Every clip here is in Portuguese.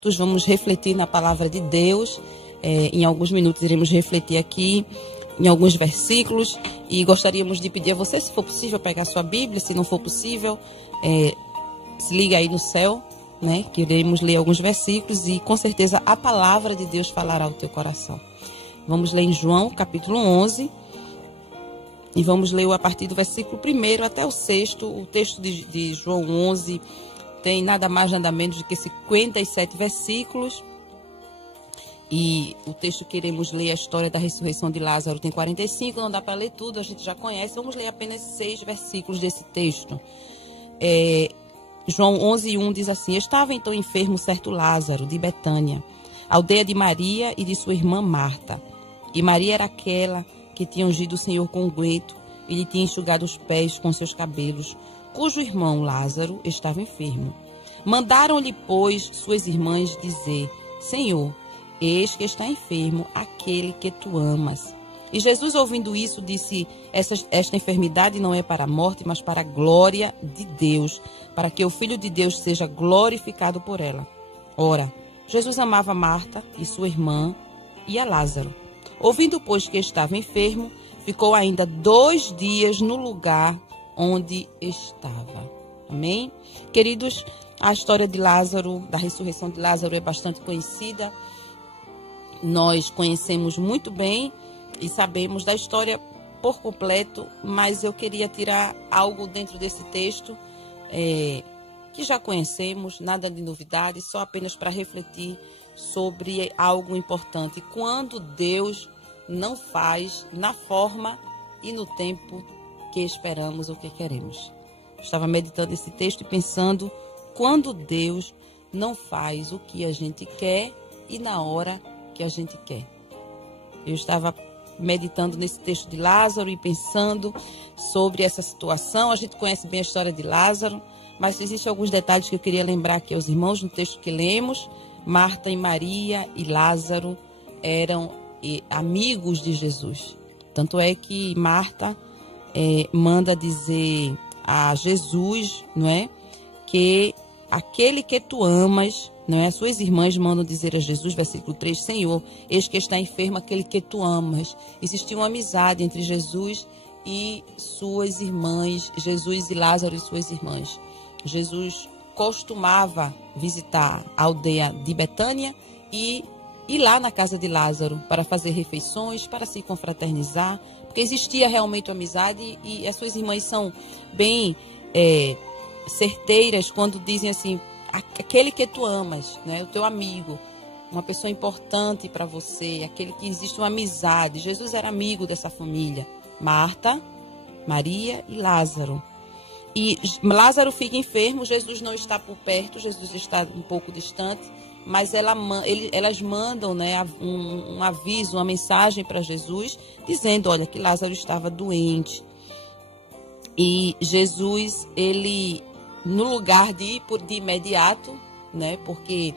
Vamos refletir na palavra de Deus. Em alguns minutos iremos refletir aqui em alguns versículos e gostaríamos de pedir a você, se for possível, pegar sua Bíblia. Se não for possível, se liga aí no céu, né? Que iremos ler alguns versículos e com certeza a palavra de Deus falará ao teu coração. Vamos ler em João capítulo 11 e vamos ler a partir do versículo 1 até o 6º. O texto de João 11 tem nada mais nada menos do que 57 versículos. E o texto que iremos ler, a história da ressurreição de Lázaro, tem 45, não dá para ler tudo, a gente já conhece. Vamos ler apenas 6 versículos desse texto. João 11:1 diz assim: Estava então enfermo certo Lázaro, de Betânia, aldeia de Maria e de sua irmã Marta. E Maria era aquela que tinha ungido o Senhor com unguento e lhe tinha enxugado os pés com seus cabelos, cujo irmão Lázaro estava enfermo. Mandaram-lhe, pois, suas irmãs dizer: Senhor, eis que está enfermo aquele que tu amas. E Jesus, ouvindo isso, disse: Esta enfermidade não é para a morte, mas para a glória de Deus, para que o Filho de Deus seja glorificado por ela. Ora, Jesus amava Marta e sua irmã e a Lázaro. Ouvindo, pois, que estava enfermo, ficou ainda 2 dias no lugar onde estava. Amém? Queridos, a história de Lázaro, da ressurreição de Lázaro, é bastante conhecida. Nós conhecemos muito bem e sabemos da história por completo, mas eu queria tirar algo dentro desse texto que já conhecemos, nada de novidade, só apenas para refletir sobre algo importante. Quando Deus não faz na forma e no tempo que esperamos ou que queremos. Estava meditando esse texto e pensando quando Deus não faz o que a gente quer e na hora que a gente quer. Eu estava meditando nesse texto de Lázaro e pensando sobre essa situação. A gente conhece bem a história de Lázaro, mas existem alguns detalhes que eu queria lembrar aqui aos irmãos no texto que lemos. Marta e Maria e Lázaro eram amigos de Jesus. Tanto é que Marta manda dizer a Jesus, não é, que aquele que tu amas, não é? As suas irmãs mandam dizer a Jesus, versículo 3, Senhor, eis que está enfermo aquele que tu amas. Existia uma amizade entre Jesus e suas irmãs, Jesus e Lázaro e suas irmãs. Jesus costumava visitar a aldeia de Betânia e ir lá na casa de Lázaro para fazer refeições, para se confraternizar, porque existia realmente uma amizade e as suas irmãs são bem certeiras quando dizem assim, aquele que tu amas, né, o teu amigo, uma pessoa importante para você, aquele que existe uma amizade. Jesus era amigo dessa família, Marta, Maria e Lázaro. E Lázaro fica enfermo, Jesus não está por perto, Jesus está um pouco distante, mas elas mandam, né, um aviso, uma mensagem para Jesus, dizendo, olha, que Lázaro estava doente. E Jesus, ele, no lugar de ir de imediato, né, porque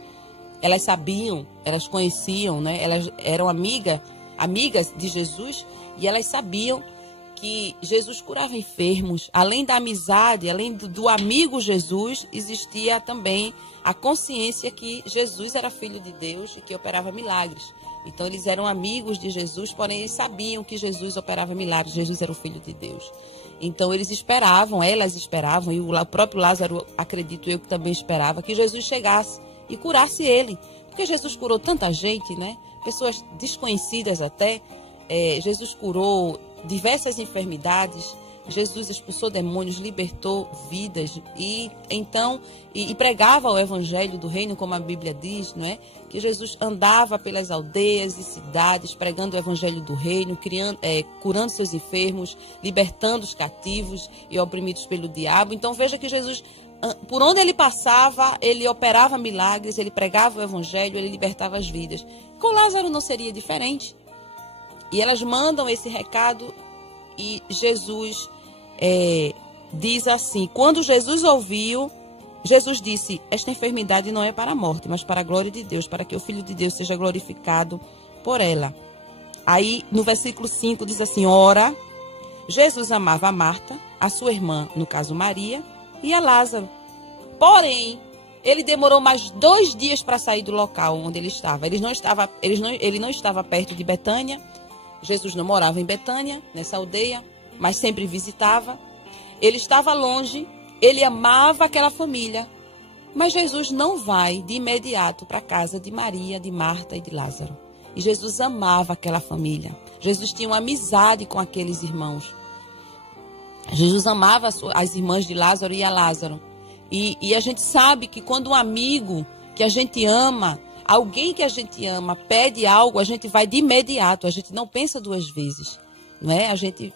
elas sabiam, elas conheciam, né, elas eram amigas de Jesus, e elas sabiam que Jesus curava enfermos. Além da amizade, além do amigo Jesus, existia também a consciência que Jesus era filho de Deus e que operava milagres. Então eles eram amigos de Jesus, porém eles sabiam que Jesus operava milagres, Jesus era o filho de Deus. Então elas esperavam, e o próprio Lázaro, acredito eu, que também esperava que Jesus chegasse e curasse ele. Porque Jesus curou tanta gente, né? Pessoas desconhecidas até. Jesus curou diversas enfermidades, Jesus expulsou demônios, libertou vidas e pregava o evangelho do reino, como a Bíblia diz, não é? Que Jesus andava pelas aldeias e cidades pregando o evangelho do reino, curando seus enfermos, libertando os cativos e oprimidos pelo diabo. Então veja que Jesus, por onde ele passava, ele operava milagres, ele pregava o evangelho, ele libertava as vidas. Com Lázaro não seria diferente. E elas mandam esse recado e Jesus diz assim, quando Jesus ouviu, Jesus disse, esta enfermidade não é para a morte, mas para a glória de Deus, para que o Filho de Deus seja glorificado por ela. Aí no versículo 5 diz assim, ora, Jesus amava a Marta, a sua irmã, no caso Maria, e a Lázaro. Porém, Ele demorou mais 2 dias para sair do local onde ele estava. Ele não estava perto de Betânia. Jesus não morava em Betânia, nessa aldeia, mas sempre visitava. Ele estava longe, ele amava aquela família. Mas Jesus não vai de imediato para a casa de Maria, de Marta e de Lázaro. E Jesus amava aquela família. Jesus tinha uma amizade com aqueles irmãos. Jesus amava as irmãs de Lázaro e a Lázaro. E a gente sabe que quando um amigo que a gente ama, alguém que a gente ama, pede algo, a gente vai de imediato, a gente não pensa 2 vezes. Não é? A gente,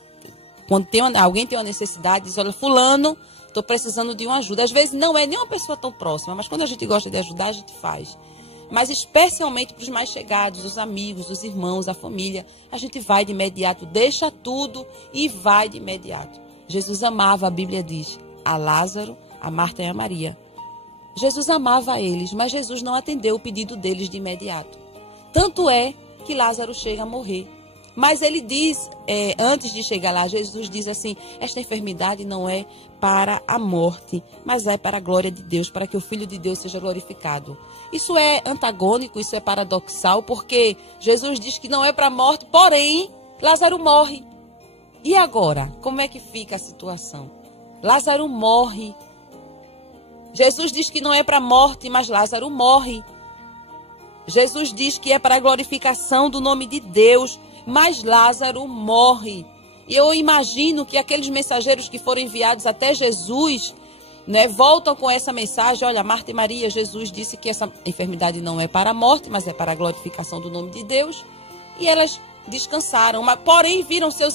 quando alguém tem uma necessidade, diz, olha, fulano, estou precisando de uma ajuda. Às vezes não é nem uma pessoa tão próxima, mas quando a gente gosta de ajudar, a gente faz. Mas especialmente para os mais chegados, os amigos, os irmãos, a família, a gente vai de imediato, deixa tudo e vai de imediato. Jesus amava, a Bíblia diz, a Lázaro, a Marta e a Maria. Jesus amava eles, mas Jesus não atendeu o pedido deles de imediato. Tanto é que Lázaro chega a morrer. Mas ele diz, antes de chegar lá, Jesus diz assim, esta enfermidade não é para a morte, mas é para a glória de Deus, para que o Filho de Deus seja glorificado. Isso é antagônico, isso é paradoxal, porque Jesus diz que não é para a morte, porém, Lázaro morre. E agora, como é que fica a situação? Lázaro morre. Jesus diz que não é para a morte, mas Lázaro morre. Jesus diz que é para a glorificação do nome de Deus, mas Lázaro morre. E eu imagino que aqueles mensageiros que foram enviados até Jesus, né, voltam com essa mensagem. Olha, Marta e Maria, Jesus disse que essa enfermidade não é para a morte, mas é para a glorificação do nome de Deus. E elas descansaram, mas, porém viram seu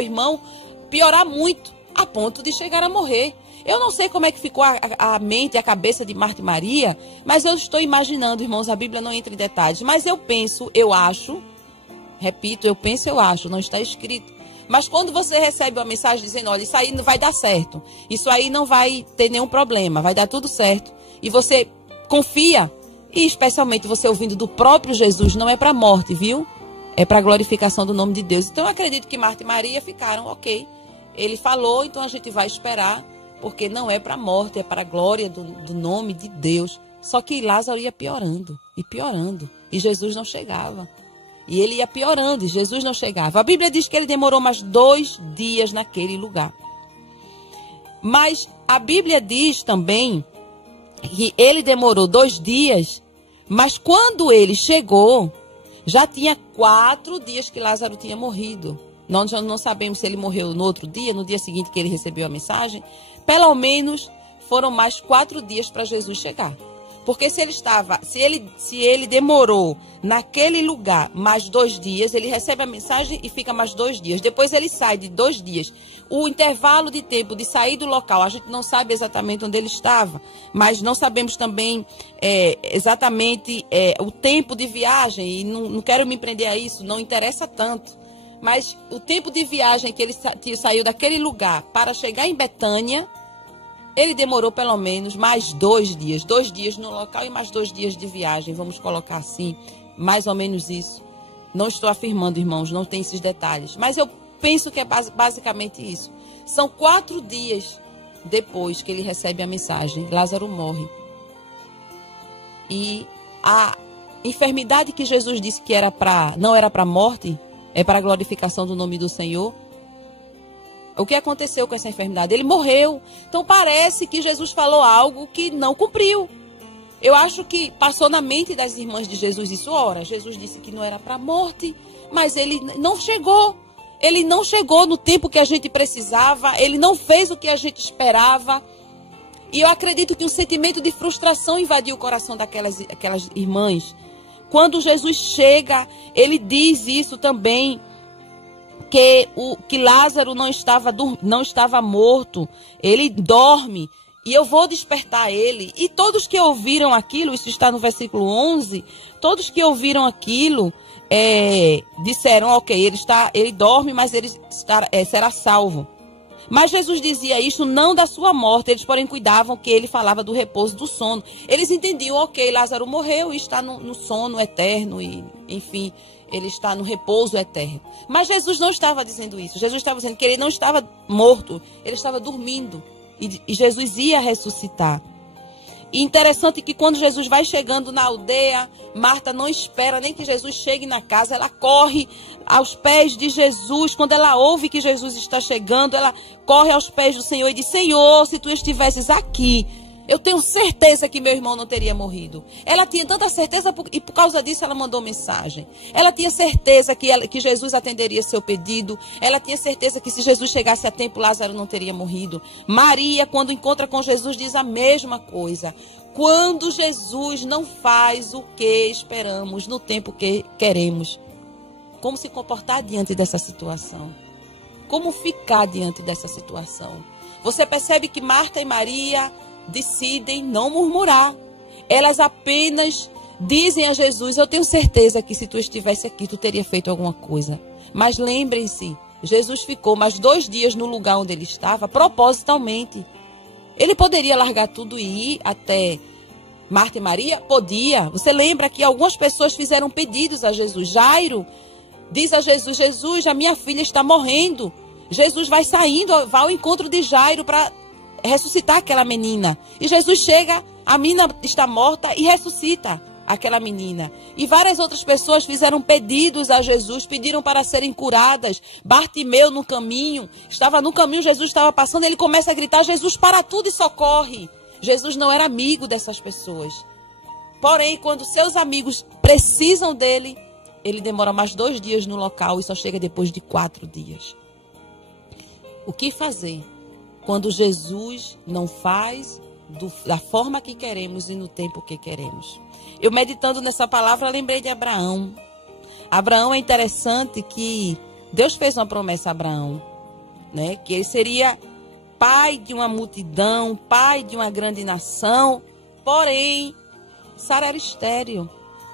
irmão piorar muito, a ponto de chegar a morrer. Eu não sei como é que ficou a mente e a cabeça de Marta e Maria, mas eu estou imaginando, irmãos, a Bíblia não entra em detalhes, mas eu penso, eu acho, repito, eu penso, eu acho, não está escrito. Mas quando você recebe uma mensagem dizendo, olha, isso aí não vai dar certo, isso aí não vai ter nenhum problema, vai dar tudo certo, e você confia, e especialmente você ouvindo do próprio Jesus, não é para a morte, viu? É para a glorificação do nome de Deus. Então eu acredito que Marta e Maria ficaram, ok, ele falou, então a gente vai esperar, porque não é para a morte, é para a glória do nome de Deus. Só que Lázaro ia piorando, e Jesus não chegava. E ele ia piorando, e Jesus não chegava. A Bíblia diz que ele demorou mais 2 dias naquele lugar. Mas a Bíblia diz também que ele demorou 2 dias, mas quando ele chegou, já tinha 4 dias que Lázaro tinha morrido. Nós já não sabemos se ele morreu no outro dia, no dia seguinte que ele recebeu a mensagem. Pelo menos foram mais 4 dias para Jesus chegar. Porque se ele demorou naquele lugar mais 2 dias, ele recebe a mensagem e fica mais 2 dias. Depois ele sai de 2 dias. O intervalo de tempo de sair do local, a gente não sabe exatamente onde ele estava, mas não sabemos também exatamente o tempo de viagem. E não quero me prender a isso, não interessa tanto. Mas o tempo de viagem que ele saiu daquele lugar para chegar em Betânia, ele demorou pelo menos mais 2 dias. 2 dias no local e mais 2 dias de viagem. Vamos colocar assim, mais ou menos isso. Não estou afirmando, irmãos, não tem esses detalhes. Mas eu penso que é basicamente isso. São 4 dias depois que ele recebe a mensagem. Lázaro morre. E a enfermidade que Jesus disse que não era para a morte, é para a glorificação do nome do Senhor. O que aconteceu com essa enfermidade? Ele morreu. Então parece que Jesus falou algo que não cumpriu. Eu acho que passou na mente das irmãs de Jesus isso. Ora, Jesus disse que não era para a morte, mas ele não chegou. Ele não chegou no tempo que a gente precisava. Ele não fez o que a gente esperava. E eu acredito que um sentimento de frustração invadiu o coração daquelas irmãs. Quando Jesus chega, ele diz isso também, que Lázaro não estava morto, ele dorme, e eu vou despertar ele. E todos que ouviram aquilo, isso está no versículo 11, todos que ouviram aquilo, disseram, ok, ele dorme, mas ele será salvo. Mas Jesus dizia isso não da sua morte, eles porém cuidavam que ele falava do repouso do sono. Eles entendiam, ok, Lázaro morreu e está no sono eterno, e enfim, ele está no repouso eterno. Mas Jesus não estava dizendo isso. Jesus estava dizendo que ele não estava morto, ele estava dormindo. E Jesus ia ressuscitar. E interessante que quando Jesus vai chegando na aldeia, Marta não espera nem que Jesus chegue na casa. Ela corre aos pés de Jesus. Quando ela ouve que Jesus está chegando, ela corre aos pés do Senhor e diz: Senhor, se tu estivesses aqui, eu tenho certeza que meu irmão não teria morrido. Ela tinha tanta certeza e por causa disso ela mandou mensagem. Ela tinha certeza que Jesus atenderia seu pedido. Ela tinha certeza que se Jesus chegasse a tempo, Lázaro não teria morrido. Maria, quando encontra com Jesus, diz a mesma coisa. Quando Jesus não faz o que esperamos no tempo que queremos, como se comportar diante dessa situação? Como ficar diante dessa situação? Você percebe que Marta e Maria decidem não murmurar. Elas apenas dizem a Jesus: eu tenho certeza que se tu estivesse aqui, tu teria feito alguma coisa. Mas lembrem-se, Jesus ficou mais 2 dias no lugar onde ele estava, propositalmente. Ele poderia largar tudo e ir até Marta e Maria? Podia. Você lembra que algumas pessoas fizeram pedidos a Jesus. Jairo diz a Jesus: Jesus, a minha filha está morrendo. Jesus vai saindo, vai ao encontro de Jairo para ressuscitar aquela menina. E Jesus chega, a menina está morta e ressuscita aquela menina. E várias outras pessoas fizeram pedidos a Jesus, pediram para serem curadas. Bartimeu no caminho, estava no caminho, Jesus estava passando, ele começa a gritar: Jesus, para tudo e socorre. Jesus não era amigo dessas pessoas. Porém, quando seus amigos precisam dele, ele demora mais 2 dias no local e só chega depois de 4 dias. O que fazer quando Jesus não faz da forma que queremos e no tempo que queremos? Eu, meditando nessa palavra, lembrei de Abraão. Abraão, é interessante que Deus fez uma promessa a Abraão, né? Que ele seria pai de uma multidão, pai de uma grande nação. Porém, Sara era estéril.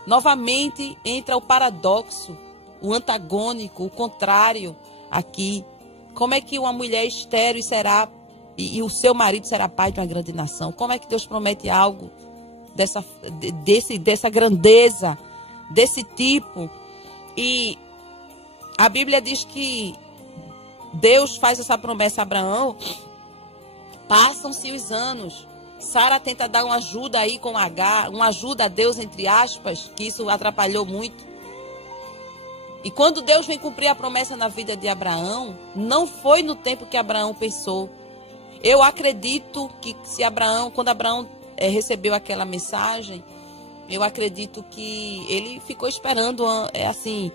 Novamente entra o paradoxo, o antagônico, o contrário aqui. Como é que uma mulher estéril será e o seu marido será pai de uma grande nação? Como é que Deus promete algo dessa grandeza, desse tipo? E a Bíblia diz que Deus faz essa promessa a Abraão. Passam-se os anos. Sara tenta dar uma ajuda aí com Agar, uma ajuda a Deus, entre aspas, que isso atrapalhou muito. E quando Deus vem cumprir a promessa na vida de Abraão, não foi no tempo que Abraão pensou. Eu acredito que quando Abraão recebeu aquela mensagem, eu acredito que ele ficou esperando, assim,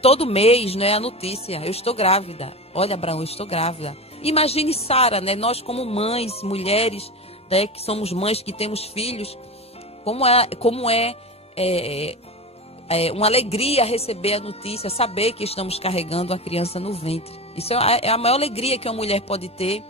todo mês, né, a notícia: eu estou grávida. Olha, Abraão, eu estou grávida. Imagine Sara, né, nós como mães, mulheres, né, que somos mães, que temos filhos, como é uma alegria receber a notícia, saber que estamos carregando a criança no ventre. Isso é a maior alegria que uma mulher pode ter.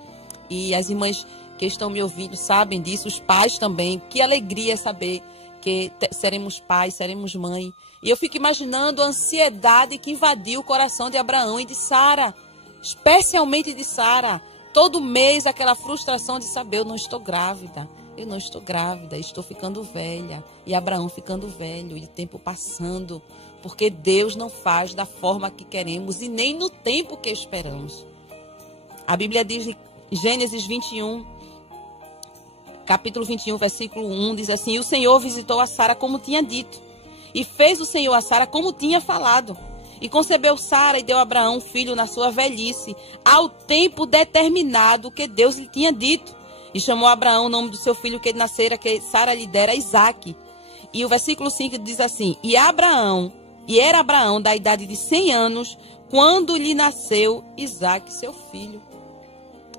E as irmãs que estão me ouvindo sabem disso, os pais também. Que alegria saber que seremos pais, seremos mãe. E eu fico imaginando a ansiedade que invadiu o coração de Abraão e de Sara, especialmente de Sara. Todo mês aquela frustração de saber: eu não estou grávida. Eu não estou grávida, estou ficando velha. E Abraão ficando velho, e o tempo passando. Porque Deus não faz da forma que queremos e nem no tempo que esperamos. A Bíblia diz em Gênesis 21, capítulo 21, versículo 1, diz assim: o Senhor visitou a Sara como tinha dito, e fez o Senhor a Sara como tinha falado. E concebeu Sara e deu a Abraão um filho na sua velhice, ao tempo determinado que Deus lhe tinha dito. E chamou Abraão o nome do seu filho que nascera, que Sara lhe dera, Isaque. E o versículo 5 diz assim: E era Abraão da idade de 100 anos, quando lhe nasceu Isaque, seu filho.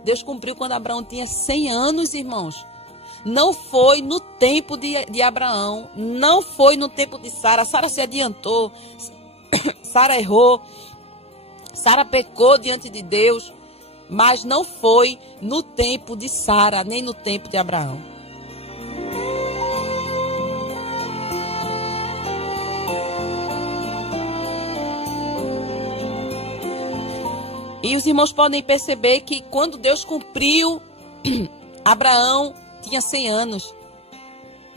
Deus cumpriu quando Abraão tinha 100 anos, irmãos. Não foi no tempo de Abraão, não foi no tempo de Sara. Sara se adiantou, Sara errou, Sara pecou diante de Deus. Mas não foi no tempo de Sara, nem no tempo de Abraão. E os irmãos podem perceber que quando Deus cumpriu, Abraão tinha 100 anos.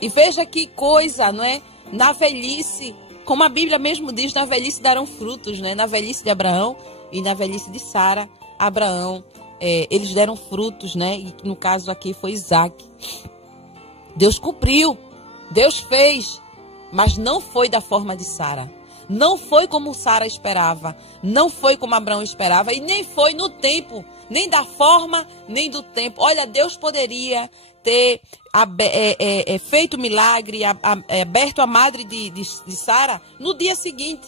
E veja que coisa, não é? Na velhice, como a Bíblia mesmo diz, na velhice darão frutos, né? Na velhice de Abraão e na velhice de Sara, eles deram frutos, né? E no caso aqui foi Isaque. Deus cumpriu, Deus fez, mas não foi da forma de Sara. Não foi como Sara esperava, não foi como Abraão esperava e nem foi no tempo, nem da forma, nem do tempo. Olha, Deus poderia ter feito milagre, aberto a madre de Sara no dia seguinte.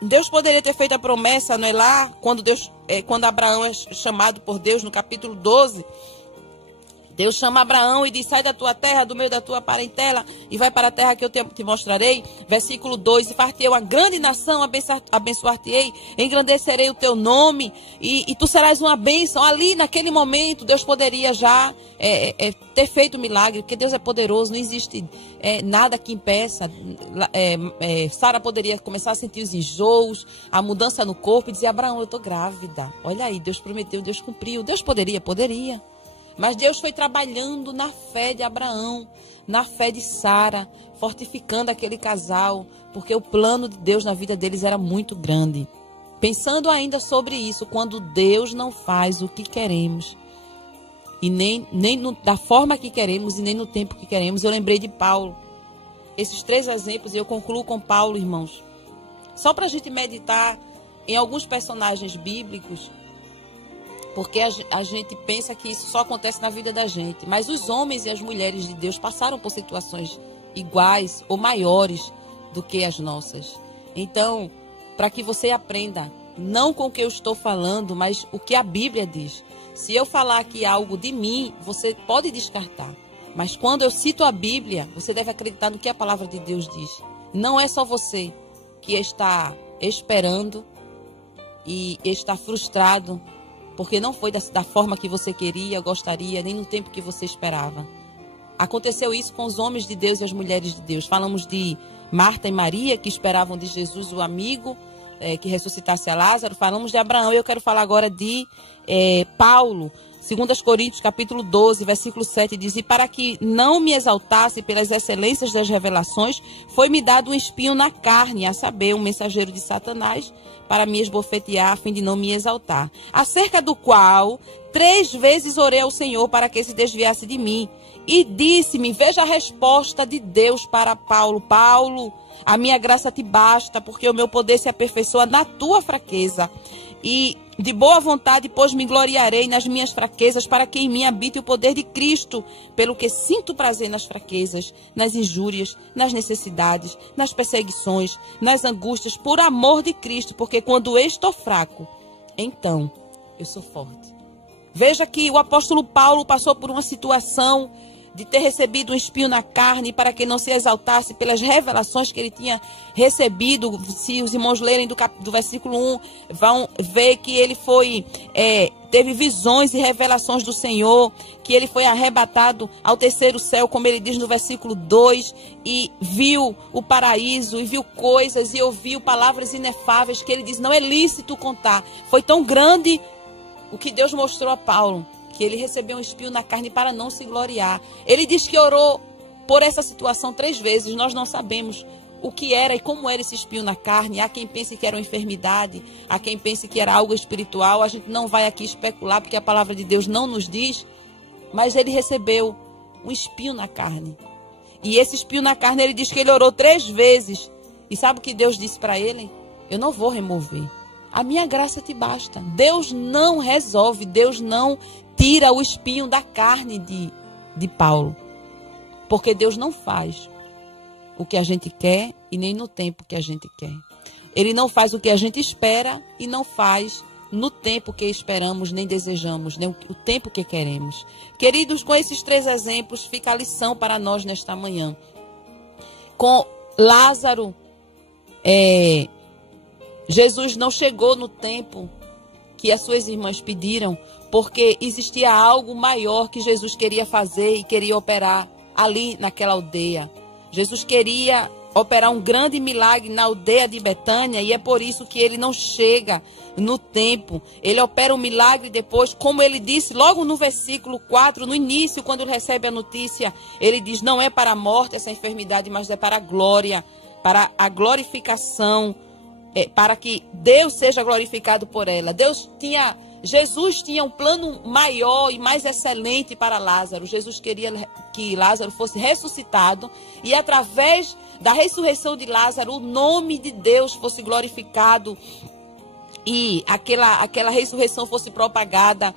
Deus poderia ter feito a promessa, não é lá? Quando Abraão é chamado por Deus no capítulo 12, Deus chama Abraão e diz: sai da tua terra, do meio da tua parentela, e vai para a terra que eu te mostrarei. Versículo 2: e far-te-ei uma grande nação, abençoar-te-ei, engrandecerei o teu nome, e tu serás uma bênção. Ali, naquele momento, Deus poderia já ter feito o milagre, porque Deus é poderoso, não existe nada que impeça. Sara poderia começar a sentir os enjoos, a mudança no corpo, e dizer: Abraão, eu estou grávida. Olha aí, Deus prometeu, Deus cumpriu. Deus poderia. Mas Deus foi trabalhando na fé de Abraão, na fé de Sara, fortificando aquele casal, porque o plano de Deus na vida deles era muito grande. Pensando ainda sobre isso, quando Deus não faz o que queremos, e nem da forma que queremos, e nem no tempo que queremos, eu lembrei de Paulo. Esses 3 exemplos, eu concluo com Paulo, irmãos. Só para a gente meditar em alguns personagens bíblicos, porque a gente pensa que isso só acontece na vida da gente. Mas os homens e as mulheres de Deus passaram por situações iguais ou maiores do que as nossas. Então, para que você aprenda, não com o que eu estou falando, mas o que a Bíblia diz. Se eu falar aqui algo de mim, você pode descartar. Mas quando eu cito a Bíblia, você deve acreditar no que a palavra de Deus diz. Não é só você que está esperando e está frustrado, porque não foi da forma que você queria, gostaria, nem no tempo que você esperava. Aconteceu isso com os homens de Deus e as mulheres de Deus. Falamos de Marta e Maria, que esperavam de Jesus o amigo, que ressuscitasse a Lázaro. Falamos de Abraão. Eu quero falar agora de Paulo. 2 Coríntios, capítulo 12, versículo 7, diz: e para que não me exaltasse pelas excelências das revelações, foi-me dado um espinho na carne, a saber, um mensageiro de Satanás, para me esbofetear, a fim de não me exaltar. Acerca do qual 3 vezes orei ao Senhor para que se desviasse de mim. E disse-me, veja a resposta de Deus para Paulo: Paulo, a minha graça te basta, porque o meu poder se aperfeiçoa na tua fraqueza. E de boa vontade, pois me gloriarei nas minhas fraquezas, para que em mim habite o poder de Cristo, pelo que sinto prazer nas fraquezas, nas injúrias, nas necessidades, nas perseguições, nas angústias, por amor de Cristo, porque quando eu estou fraco, então eu sou forte. Veja que o apóstolo Paulo passou por uma situação de ter recebido um espinho na carne, para que não se exaltasse pelas revelações que ele tinha recebido. Se os irmãos lerem do versículo 1, vão ver que ele teve visões e revelações do Senhor, que ele foi arrebatado ao 3º céu, como ele diz no versículo 2, e viu o paraíso, e viu coisas, e ouviu palavras inefáveis, que ele diz, não é lícito contar. Foi tão grande o que Deus mostrou a Paulo, que ele recebeu um espinho na carne para não se gloriar. Ele diz que orou por essa situação 3 vezes. Nós não sabemos o que era e como era esse espinho na carne. Há quem pense que era uma enfermidade, há quem pense que era algo espiritual. A gente não vai aqui especular, porque a palavra de Deus não nos diz. Mas ele recebeu um espinho na carne. E esse espinho na carne, ele diz que ele orou 3 vezes. E sabe o que Deus disse para ele? Eu não vou remover. A minha graça te basta. Deus não resolve, Deus não tira o espinho da carne de Paulo. Porque Deus não faz o que a gente quer e nem no tempo que a gente quer. Ele não faz o que a gente espera e não faz no tempo que esperamos, nem desejamos, nem o tempo que queremos. Queridos, com esses 3 exemplos, fica a lição para nós nesta manhã. Com Lázaro, Jesus não chegou no tempo que as suas irmãs pediram, porque existia algo maior que Jesus queria fazer e queria operar ali naquela aldeia. Jesus queria operar um grande milagre na aldeia de Betânia, e é por isso que ele não chega no tempo. Ele opera um milagre depois, como ele disse logo no versículo 4, no início, quando ele recebe a notícia, ele diz, não é para a morte essa enfermidade, mas é para a glória, para a glorificação, para que Deus seja glorificado por ela. Deus tinha Jesus tinha um plano maior e mais excelente para Lázaro. Jesus queria que Lázaro fosse ressuscitado e através da ressurreição de Lázaro, o nome de Deus fosse glorificado e aquela ressurreição fosse propagada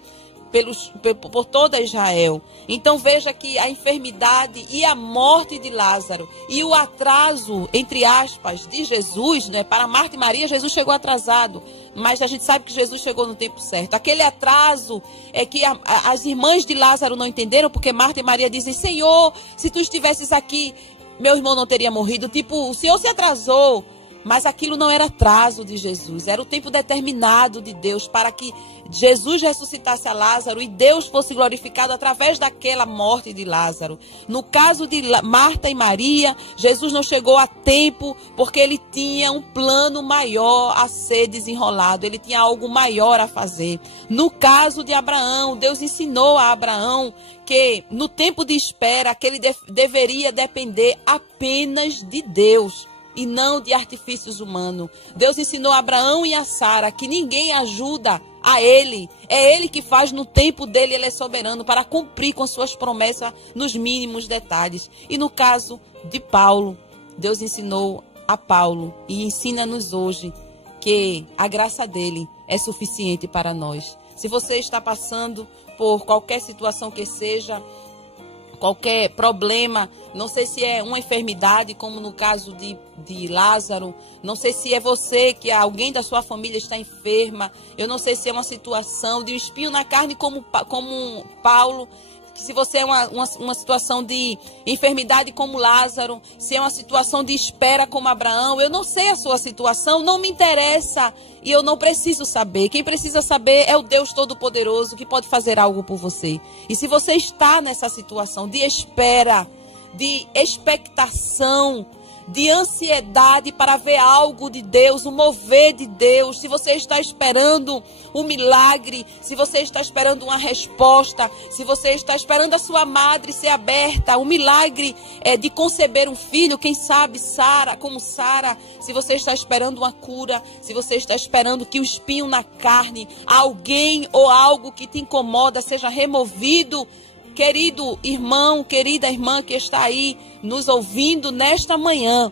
por toda Israel. Então veja que a enfermidade e a morte de Lázaro e o atraso, entre aspas, de Jesus, né, para Marta e Maria, Jesus chegou atrasado, mas a gente sabe que Jesus chegou no tempo certo. Aquele atraso é que as irmãs de Lázaro não entenderam, porque Marta e Maria dizem: Senhor, se tu estivesses aqui, meu irmão não teria morrido. Tipo, o Senhor se atrasou. Mas aquilo não era atraso de Jesus, era o tempo determinado de Deus para que Jesus ressuscitasse a Lázaro e Deus fosse glorificado através daquela morte de Lázaro. No caso de Marta e Maria, Jesus não chegou a tempo porque ele tinha um plano maior a ser desenrolado, ele tinha algo maior a fazer. No caso de Abraão, Deus ensinou a Abraão que no tempo de espera, que ele deveria depender apenas de Deus e não de artifícios humanos. Deus ensinou a Abraão e a Sara que ninguém ajuda a ele. É ele que faz no tempo dele, ele é soberano para cumprir com suas promessas nos mínimos detalhes. E no caso de Paulo, Deus ensinou a Paulo e ensina-nos hoje que a graça dele é suficiente para nós. Se você está passando por qualquer situação que seja, qualquer problema, não sei se é uma enfermidade, como no caso de Lázaro, não sei se é você, que alguém da sua família está enferma, eu não sei se é uma situação de um espinho na carne como Paulo, se você é uma situação de enfermidade como Lázaro, se é uma situação de espera como Abraão, eu não sei a sua situação, não me interessa e eu não preciso saber. Quem precisa saber é o Deus Todo-Poderoso que pode fazer algo por você. E se você está nessa situação de espera, de expectação, de ansiedade para ver algo de Deus, o mover de Deus, se você está esperando um milagre, se você está esperando uma resposta, se você está esperando a sua madre ser aberta, o milagre de conceber um filho, quem sabe Sara, como Sara, se você está esperando uma cura, se você está esperando que o espinho na carne, alguém ou algo que te incomoda seja removido, querido irmão, querida irmã que está aí nos ouvindo nesta manhã,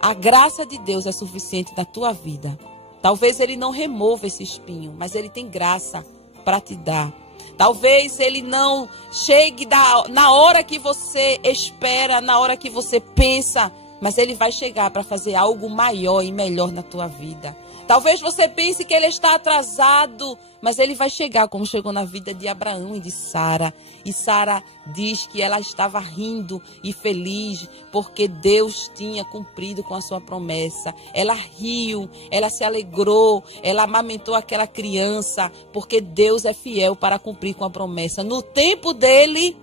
a graça de Deus é suficiente na tua vida. Talvez Ele não remova esse espinho, mas Ele tem graça para te dar. Talvez Ele não chegue na hora que você espera, na hora que você pensa, mas Ele vai chegar para fazer algo maior e melhor na tua vida. Talvez você pense que Ele está atrasado, mas Ele vai chegar como chegou na vida de Abraão e de Sara. E Sara diz que ela estava rindo e feliz porque Deus tinha cumprido com a sua promessa. Ela riu, ela se alegrou, ela amamentou aquela criança porque Deus é fiel para cumprir com a promessa no tempo dele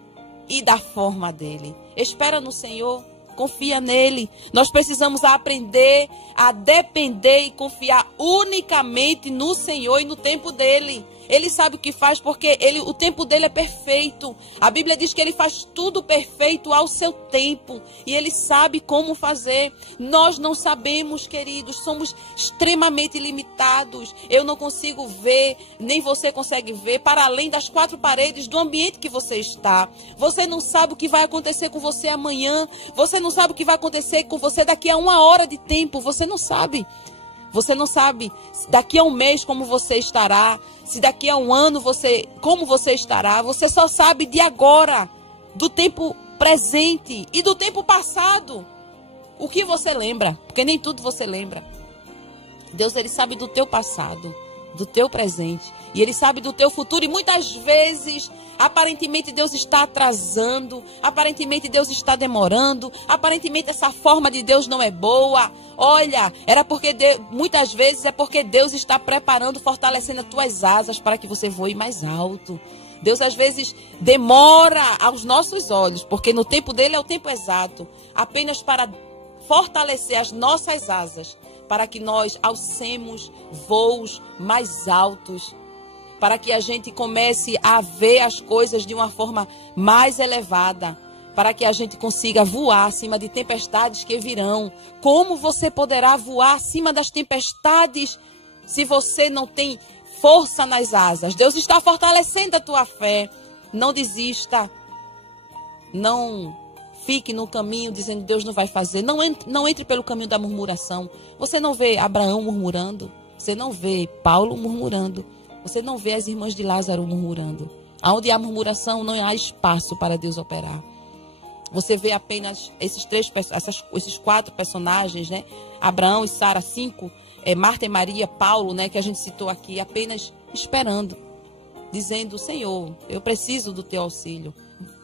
e da forma dele. Espera no Senhor. Confia nele. Nós precisamos aprender a depender e confiar unicamente no Senhor e no tempo dele. Ele sabe o que faz porque o tempo dele é perfeito. A Bíblia diz que ele faz tudo perfeito ao seu tempo. E ele sabe como fazer. Nós não sabemos, queridos. Somos extremamente limitados. Eu não consigo ver, nem você consegue ver, para além das quatro paredes do ambiente que você está. Você não sabe o que vai acontecer com você amanhã. Você não sabe o que vai acontecer com você daqui a 1 hora de tempo. Você não sabe. Você não sabe daqui a 1 mês como você estará, se daqui a 1 ano como você estará. Você só sabe de agora, do tempo presente e do tempo passado. O que você lembra, porque nem tudo você lembra. Deus, Ele sabe do teu passado, do teu presente e Ele sabe do teu futuro. E muitas vezes, aparentemente Deus está atrasando, aparentemente Deus está demorando, aparentemente essa forma de Deus não é boa. Olha, muitas vezes é porque Deus está preparando, fortalecendo as tuas asas para que você voe mais alto. Deus às vezes demora aos nossos olhos, porque no tempo dele é o tempo exato, apenas para fortalecer as nossas asas, para que nós alcemos voos mais altos, para que a gente comece a ver as coisas de uma forma mais elevada, para que a gente consiga voar acima de tempestades que virão. Como você poderá voar acima das tempestades se você não tem força nas asas. Deus está fortalecendo a tua fé. Não desista. Não fique no caminho dizendo Deus não vai fazer. Não entre pelo caminho da murmuração. Você não vê Abraão murmurando. Você não vê Paulo murmurando. Você não vê as irmãs de Lázaro murmurando. Onde há murmuração, não há espaço para Deus operar. Você vê apenas esses 4 personagens, né? Abraão e Sara, 5, Marta e Maria, Paulo, né? Que a gente citou aqui, apenas esperando, dizendo, Senhor, eu preciso do teu auxílio.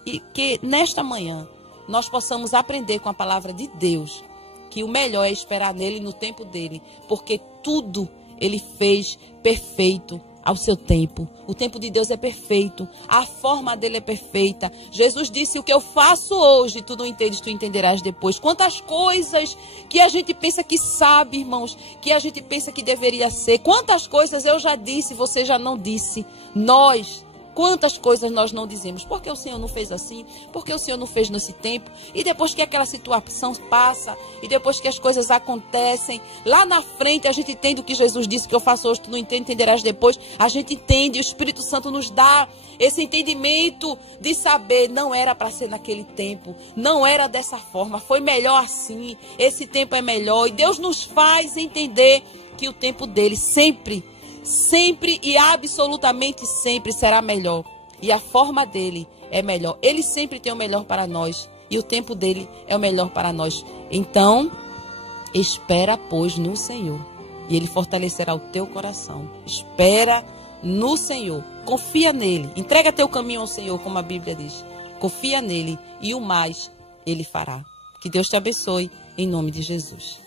E que nesta manhã nós possamos aprender com a palavra de Deus, que o melhor é esperar nele no tempo dele, porque tudo ele fez perfeito ao seu tempo. O tempo de Deus é perfeito. A forma dele é perfeita. Jesus disse, o que eu faço hoje, tu não entendes, tu entenderás depois. Quantas coisas que a gente pensa que sabe, irmãos, que a gente pensa que deveria ser. Quantas coisas eu já disse, você já não disse. Quantas coisas nós não dizemos? Por que o Senhor não fez assim? Por que o Senhor não fez nesse tempo? E depois que aquela situação passa, e depois que as coisas acontecem, lá na frente a gente entende o que Jesus disse, que eu faço hoje, tu não entende, entenderás depois. A gente entende, o Espírito Santo nos dá esse entendimento de saber, não era para ser naquele tempo, não era dessa forma, foi melhor assim, esse tempo é melhor. E Deus nos faz entender que o tempo dele sempre e absolutamente sempre será melhor. E a forma dele é melhor. Ele sempre tem o melhor para nós. E o tempo dele é o melhor para nós. Então, espera, pois, no Senhor. E ele fortalecerá o teu coração. Espera no Senhor. Confia nele. Entrega teu caminho ao Senhor, como a Bíblia diz. Confia nele e o mais ele fará. Que Deus te abençoe, em nome de Jesus.